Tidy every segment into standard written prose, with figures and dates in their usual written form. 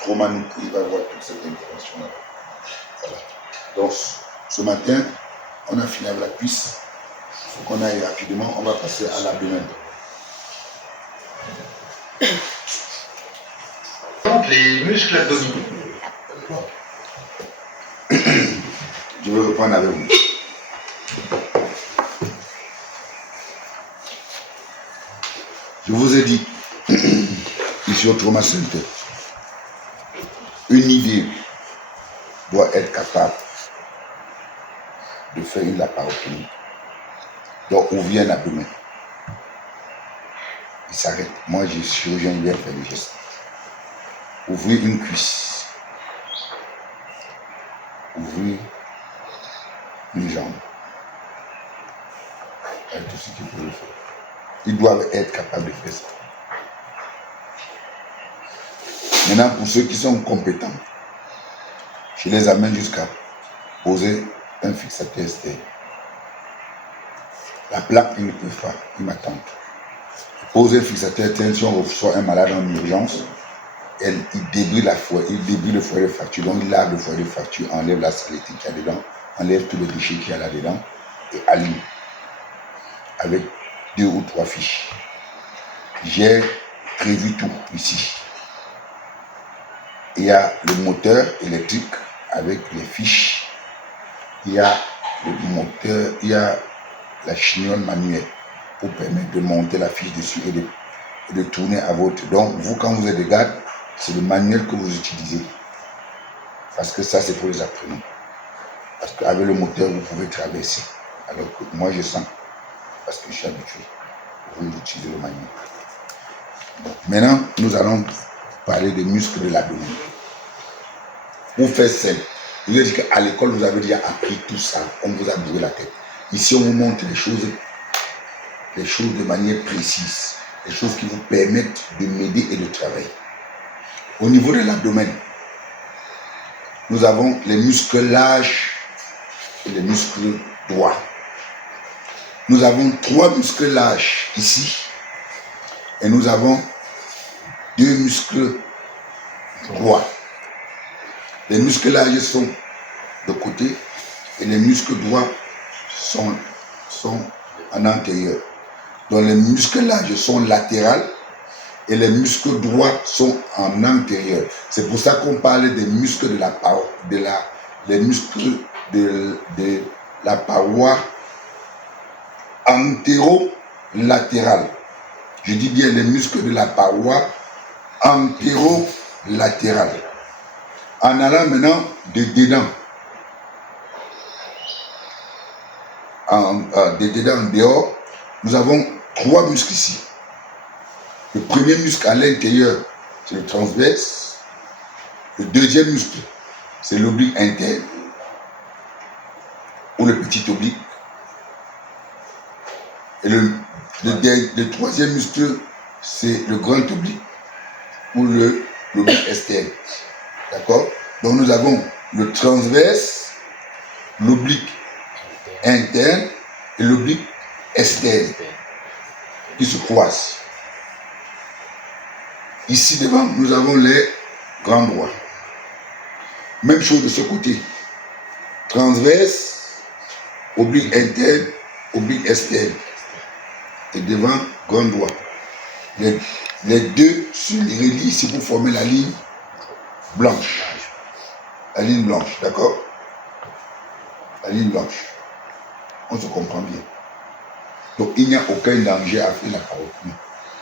Tromanuku, il va voir toute cette information-là. Voilà. Donc, ce matin, on a fini avec la cuisse. Il faut qu'on aille rapidement. On va passer à l'abdomen. Les muscles abdominaux. Je vais reprendre avec vous. Je vous ai dit, ici au trauma center, une idée doit être capable de faire une laparotomie. Donc, ouvrir un abdomen. Il s'arrête. Moi, j'ai chirurgien, il vient faire le geste. Ouvrir une cuisse. Ouvrir une jambe. Et tout ce qu'ils peuvent faire. Ils doivent être capables de faire ça. Maintenant, pour ceux qui sont compétents, je les amène jusqu'à poser un fixateur externe. La plaque, ils ne peuvent pas, ils m'attendent. Poser un fixateur externe, si on reçoit un malade en urgence, il débrie la foie, il débrie le foyer de fracture, donc il lave le foyer de fracture, enlève la saleté qu'il y a dedans, enlève tous les déchets qu'il y a là-dedans et aligne avec 2 ou 3 fiches. J'ai prévu tout ici. Il y a le moteur électrique avec les fiches. Il y a le moteur, il y a la chignole manuelle pour permettre de monter la fiche dessus et de tourner à votre. Donc, vous, quand vous êtes de garde, c'est le manuel que vous utilisez. Parce que ça, c'est pour les apprenants. Parce qu'avec le moteur, vous pouvez traverser. Alors que moi, je sens. Parce que je suis habitué. Vous utilisez le manuel. Bon. Maintenant, nous allons parler des muscles de l'abdomen. Pour faire simple, je vous ai dit qu'à l'école, vous avez déjà appris tout ça. On vous a bourré la tête. Ici, on vous montre les choses de manière précise. Les choses qui vous permettent de m'aider et de travailler. Au niveau de l'abdomen, nous avons les muscles larges et les muscles droits. Nous avons 3 muscles larges ici et nous avons 2 muscles droits. Les muscles larges sont de côté et les muscles droits sont en antérieur. Donc les muscles larges sont latérales et les muscles droits sont en antérieur. C'est pour ça qu'on parle des muscles de la paroi, les muscles de la paroi antéro-latérale. Je dis bien les muscles de la paroi antéro-latérale. En allant maintenant de dedans, de dedans en dehors, nous avons 3 muscles ici. Le premier muscle à l'intérieur, c'est le transverse. Le deuxième muscle, c'est l'oblique interne ou le petit oblique. Et le troisième muscle, c'est le grand oblique ou l'oblique externe. D'accord? Donc nous avons le transverse, l'oblique interne et l'oblique externe qui se croisent. Ici devant, nous avons les grands droits. Même chose de ce côté. Transverse, oblique interne, oblique externe. Et devant, grand droit. Les deux se relient ici pour former la ligne blanche. La ligne blanche, d'accord? La ligne blanche. On se comprend bien. Donc il n'y a aucun danger à faire la parotomie,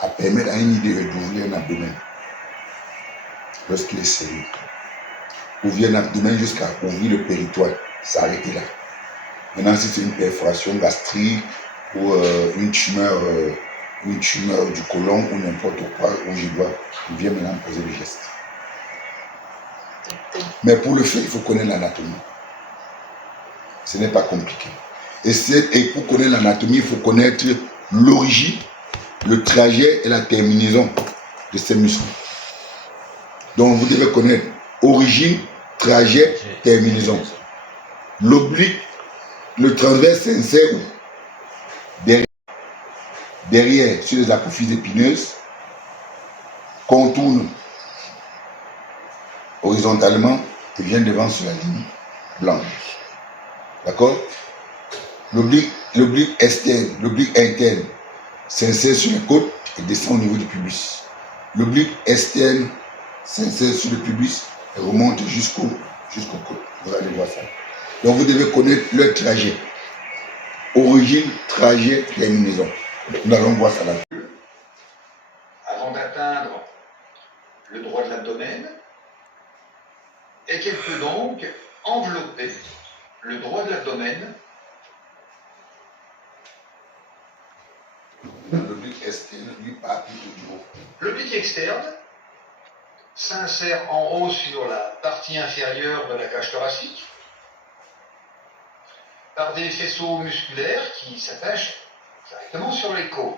à permettre à une idée d'ouvrir un abdomen lorsqu'il est sérieux. Ouvrir un abdomen jusqu'à ouvrir le péritoine, s'arrêter là. Maintenant, si c'est une perforation gastrique ou une tumeur du côlon ou n'importe quoi, où je viens maintenant poser le geste. Mais pour le faire, il faut connaître l'anatomie. Ce n'est pas compliqué. Et pour connaître l'anatomie, il faut connaître l'origine, le trajet et la terminaison de ces muscles. Donc vous devez connaître origine, trajet, terminaison. L'oblique, le transverse s'insère où? Derrière, sur les apophyses épineuses, contourne horizontalement et vient devant sur la ligne blanche. D'accord? L'oblique externe, l'oblique interne s'insère sur les côtes et descend au niveau du pubis. L'oblique externe s'insère sur le pubis et remonte jusqu'au côtes. Vous allez voir ça. Donc vous devez connaître le trajet. Origine, trajet, terminaison. Nous allons voir ça là. Avant d'atteindre le droit de l'abdomen, et qu'elle peut donc envelopper le droit de l'abdomen. L'oblique externe lui part plutôt du haut. L'oblique externe s'insère en haut sur la partie inférieure de la cage thoracique par des faisceaux musculaires qui s'attachent directement sur les côtes.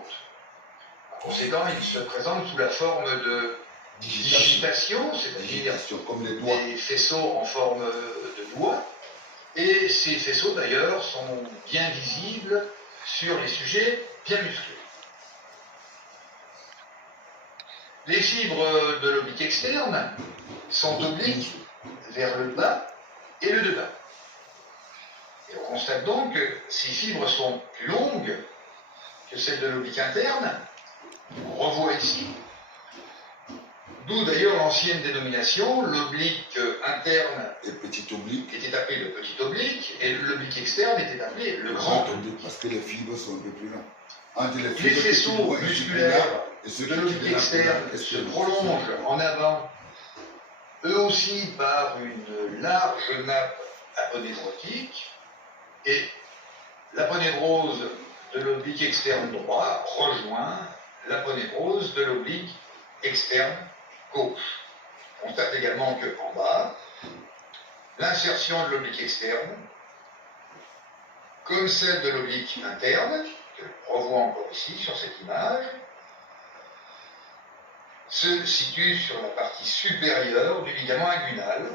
Par conséquent, il se présente sous la forme de digitation, c'est-à-dire comme les doigts. des faisceaux en forme de doigts. Et ces faisceaux, d'ailleurs, sont bien visibles sur les sujets bien musclés. Les fibres de l'oblique externe sont obliques vers le bas et le devant. Et on constate donc que ces fibres sont plus longues que celles de l'oblique interne. On revoit ici. D'où d'ailleurs l'ancienne dénomination, l'oblique interne Et petit oblique. était appelé le petit oblique et l'oblique externe était appelé le grand oblique. Parce que les fibres sont un peu plus longues. Entre Les faisceaux musculaires de l'oblique externe se prolongent en avant, eux aussi par une large nappe aponévrotique, et l'aponévrose de l'oblique externe droit rejoint l'aponévrose de l'oblique externe gauche. On constate également qu'en bas, l'insertion de l'oblique externe, comme celle de l'oblique interne, que l'on revoit encore ici sur cette image, se situe sur la partie supérieure du ligament inguinal.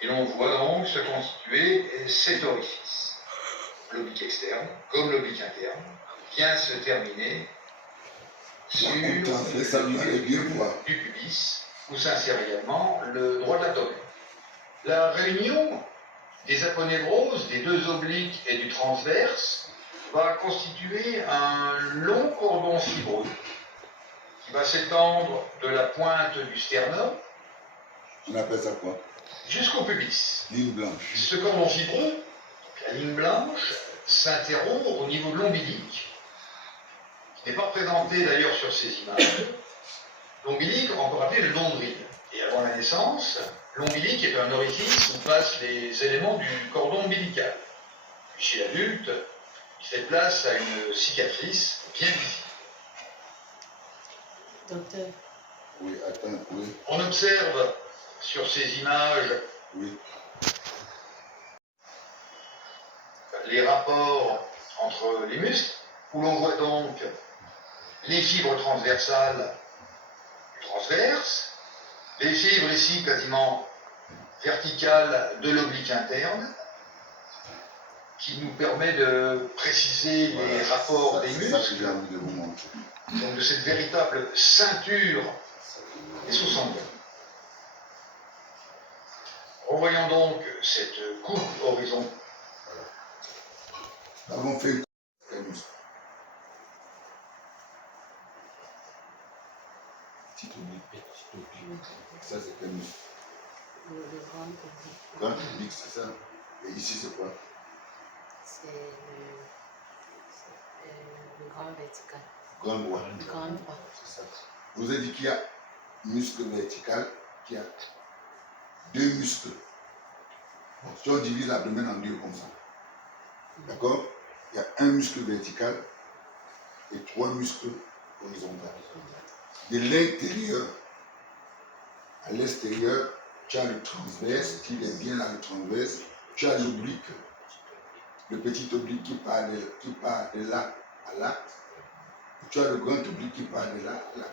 Et l'on voit donc se constituer cet orifice. L'oblique externe, comme l'oblique interne, vient se terminer sur du pubis, où s'insère également le droit de l'abdomen. La réunion des aponévroses, des deux obliques et du transverse, va constituer un long cordon fibreux qui va s'étendre de la pointe du sternum. On appelle ça quoi? Jusqu'au pubis. Ligne blanche. Ce cordon fibreux, la ligne blanche, s'interrompt au niveau de l'ombilique, qui n'est pas représenté d'ailleurs sur ces images. L'ombilique, on peut rappeler le nombril. Et avant la naissance, l'ombilique est un orifice où passent les éléments du cordon ombilical. Puis chez l'adulte, il fait place à une cicatrice bien visible. Docteur. Oui, attends, oui. On observe sur ces images les rapports entre les muscles, où l'on voit donc les fibres transversales du transverse, les fibres ici quasiment verticales de l'oblique interne, qui nous permet de préciser les rapports des muscles, donc de cette véritable ceinture des sous-sanguins. Revoyons donc cette coupe horizontale. Nous avons fait petit oblique. Ça, c'est quel muscle? Le grand oblique. Grand oblique, c'est ça. Et ici, c'est quoi? C'est le grand vertical. Grand droit. Grand droit. C'est ça. Je vous ai dit qu'il y a muscle vertical, qu'il y a deux muscles. Bon, si on divise l'abdomen en deux comme ça, d'accord? Il y a un muscle vertical et trois muscles horizontaux. De l'intérieur à l'extérieur, tu as le transverse, qui est bien là, le transverse, tu as l'oblique, le petit oblique qui part de là à là, et tu as le grand oblique qui part de là à là.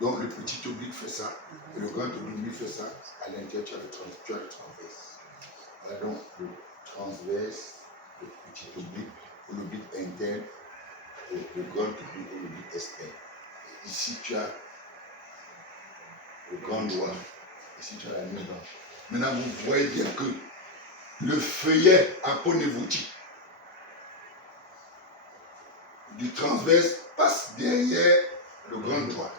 Donc le petit oblique fait ça, et le grand oblique lui fait ça, à l'intérieur tu as le transverse. Voilà donc le transverse, le petit oblique, l'oblique interne, et le grand oblique et l'oblique externe. Et ici tu as le grand droit. Ici, tu as la nuit blanche. Maintenant, vous voyez bien que le feuillet aponévrotique du transverse passe derrière le grand droit.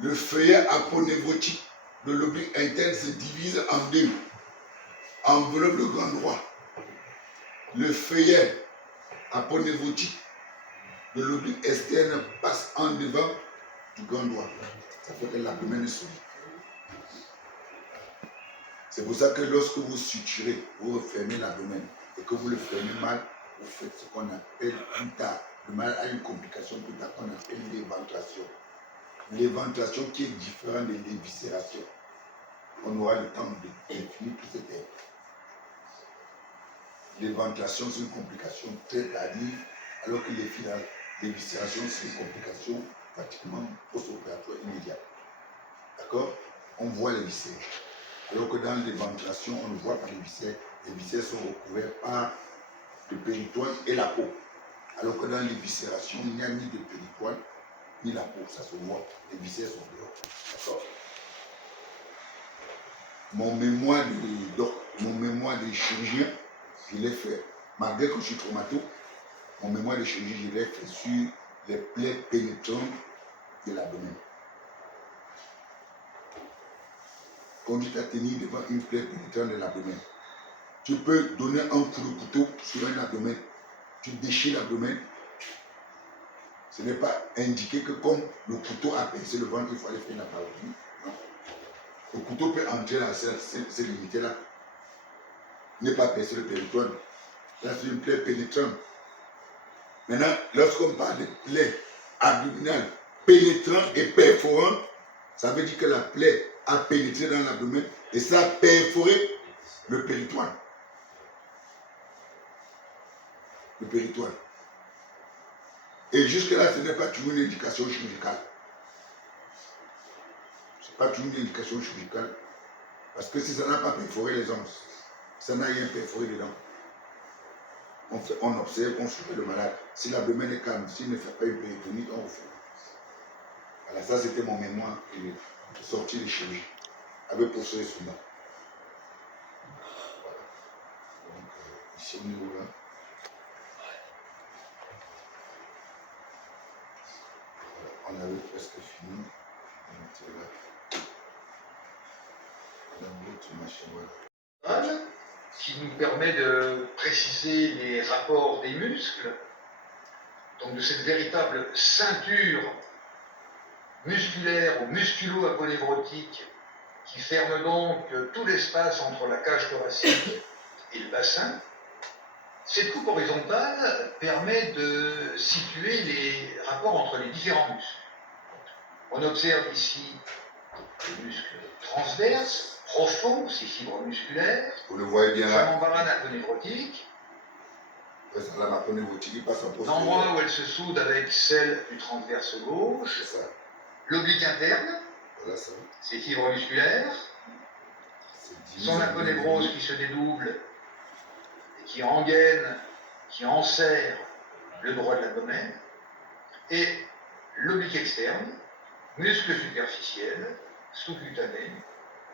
Le feuillet aponévrotique de l'oblique interne se divise en deux, enveloppe le grand droit. Le feuillet aponévrotique de l'oblique externe passe en devant du grand droit. Ça fait que l'abdomen est solide. C'est pour ça que lorsque vous suturez, vous refermez l'abdomen et que vous le fermez mal, vous faites ce qu'on appelle plus tard, le mal a une complication plus tard qu'on appelle l'éventration. L'éventration qui est différente de l'éviscération. On aura le temps de définir tout cet air. L'éventration, c'est une complication très tardive, alors que l'éviscération, c'est une complication pratiquement post-opératoire immédiate. D'accord? On voit les viscères. Alors que dans l'éventration, on ne voit pas les viscères. Les viscères sont recouverts par le péritoine et la peau. Alors que dans l'éviscération, il n'y a ni de péritoine, ni la peau. Ça se voit. Les viscères sont dehors. D'accord? Mon mémoire de chirurgien, je l'ai fait. Malgré que je suis traumato, mon mémoire de chirurgie, je l'ai fait sur les plaies pénétrantes de l'abdomen. Quand tu t'as tenu devant une plaie pénétrante de l'abdomen, tu peux donner un coup de couteau sur un abdomen. Tu déchires l'abdomen. Ce n'est pas indiqué que comme le couteau a percé le ventre, il faut aller faire la parodie. Non. Le couteau peut entrer dans cette limite-là. Il n'est pas percé le péritoine. Là, c'est une plaie pénétrante. Maintenant, lorsqu'on parle de plaie abdominale pénétrante et perforante, ça veut dire que la plaie a pénétré dans l'abdomen et ça a perforé le péritoine. Le péritoine. Et jusque-là, ce n'est pas toujours une indication chirurgicale. Ce n'est pas toujours une indication chirurgicale. Parce que si ça n'a pas perforé les onces, ça n'a rien perforé dedans. On observe, on suit le malade. Si l'abdomen est calme, s'il ne fait pas une péritonite, on refait. Voilà, ça c'était mon mémoire de sortie de chirurgie. Avec le professeur Souma. Voilà. Donc, ici au niveau là. On avait presque fini. Voilà. Qui nous permet de préciser les rapports des muscles, donc de cette véritable ceinture musculaire ou musculo-aponévrotique qui ferme donc tout l'espace entre la cage thoracique et le bassin. Cette coupe horizontale permet de situer les rapports entre les différents muscles. On observe ici les muscles transverses, profonds, ces fibres musculaires. Vous le voyez bien là. La membrane aponévrotique. La aponévrotique, il passe en postérieur. L'endroit où elle se soude avec celle du transverse gauche. C'est ça. L'oblique interne. Voilà ça. Ces fibres musculaires. Son aponévrose qui se dédouble et qui engaine, qui enserre le droit de l'abdomen. Et l'oblique externe, muscle superficiel, sous-cutané,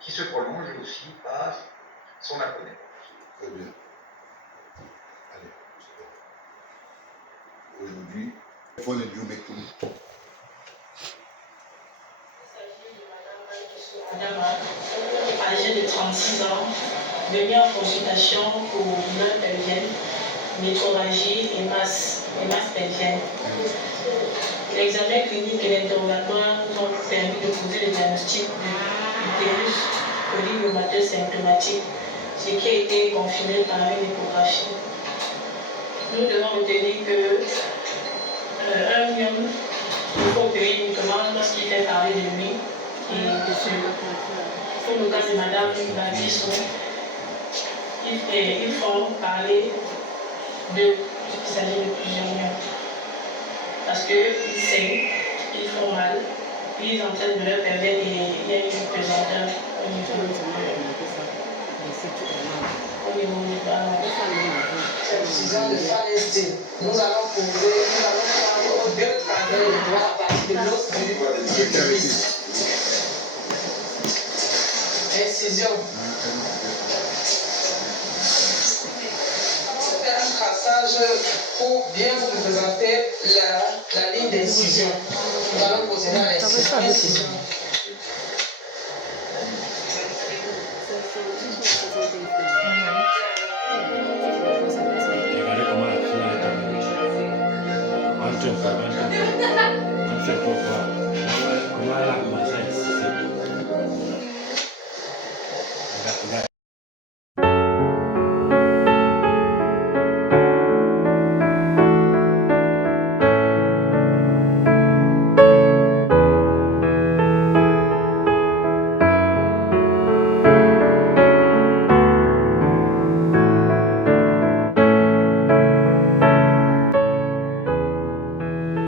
qui se prolonge aussi par son aponévrose. Très bien. Allez, aujourd'hui, il faut les biométries. Madame âgée de 36 ans, venue en consultation pour douleur pelvienne, métrorragie et masse pelvienne. L'examen clinique et l'interrogatoire nous ont permis de poser le diagnostic d'utérus polyrhumateux symptomatique, ce qui a été confirmé par une échographie. Nous devons retenir que un homme, il faut opérer uniquement lorsqu'il fait parler de lui. Et pour le cas de Madame Badisson, ils font parler qu'il s'agit de plusieurs murs. Parce qu'ils saignent, ils font mal, ils entraînent de leur pervers et il y a une pesanteur au niveau du bas. Cette décision de Palestine, nous allons faire deux travaux de droit à partir de l'os du décision. On va faire un traçage pour bien vous représenter la ligne de décision. Nous allons procéder à l'inscription de décision. Regardez comment la fille est tombée. Un seul coup.